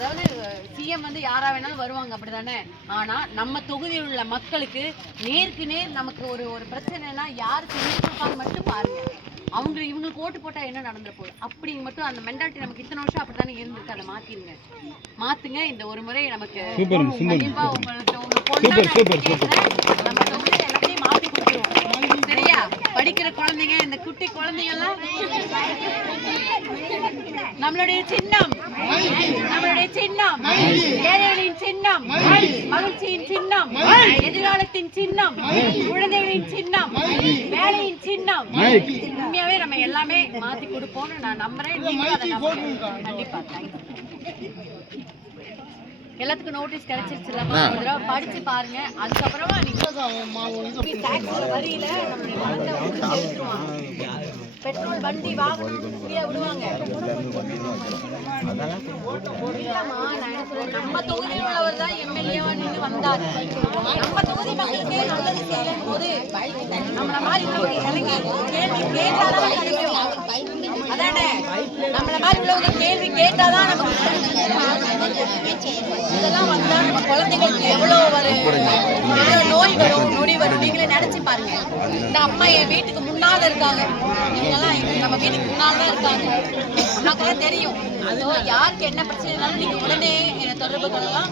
அதாவது சிஎம் வந்து யாரா வேணாலும் வருவாங்க அப்படிதானே. ஆனா நம்ம தொகுதியில் உள்ள மக்களுக்கு நேருக்கு நேர் நமக்கு ஒரு ஒரு பிரச்சனைனா யாரு செஞ்சு கொடுப்பாங்க மட்டும் பாருங்க. இவங்களுக்கு ஓட்டு போட்டா என்ன நடந்துற போகுது அப்படிங்க மட்டும் அந்த மென்டாலிட்டி நமக்கு இத்தனை வருஷம் அப்படித்தானே இருந்திருக்கு. அதை மாத்திருங்க, மாத்துங்க. இந்த ஒரு முறை நமக்கு கண்டிப்பா உங்களுக்கு உங்க பொண்ணு நம்ம தொகுதியில எல்லாத்தையும் மாத்தி கொடுத்துருவோம். சரியா? படிக்கிற குழந்தைங்க, இந்த குட்டி குழந்தைங்க எல்லாம் நம்மளுடைய சின்னம், நம்மளுடைய சின்னம் ஏழைகளின் சின்னம், மகிழ்ச்சியின் சின்னம், எதிர்காலத்தின் சின்னம், குழந்தைகளின் சின்னம், வேலையின் சின்னம். உண்மையாவே நம்ம எல்லாமே மாத்தி கொடுப்போம்னு நான் நம்புறேன். நீங்களும் அதை நம்புறேன். கண்டிப்பா. எல்லாத்துக்கும் நோட்டீஸ் கிடைச்சிருச்சுலமா, ஒரு தடவை படிச்சு பாருங்க. அதுக்கப்புறமா நீங்க வரியில நம்மளுடைய பணத்தை செலுத்துவாங்க. பெட்ரோல் வண்டி வாகனம் ஃப்ரீயா விடுவாங்க. நம்ம தொகுதியில் உள்ளவர் தான் எம்எல்ஏவா நின்று வந்தாரு. நம்ம தொகுதி மக்களுக்கே நல்லது செய்யலும் போது நம்மள மாதிரி உள்ளவங்க இறங்கி கேள்வி கேட்டாதான் கிடைக்கும். அதானே, நம்மள மாதிரி உள்ளவங்க கேள்வி கேட்டாதான் நமக்கு இதெல்லாம் வந்தா நம்ம குழந்தைங்களுக்கு எவ்வளவு நோய் வரும், நொடி வரும். நீங்களே நினைச்சு பாருங்க. இந்த அம்மா என் வீட்டுக்கு முன்னால இருக்காங்க, இவங்கெல்லாம் நம்ம வீட்டுக்கு முன்னால்தான் இருக்காங்க. அம்மாக்கெல்லாம் தெரியும். யாருக்கு என்ன பிரச்சனைனாலும் நீங்க உடனே என்ன தொடர்பு கொள்ளலாம்.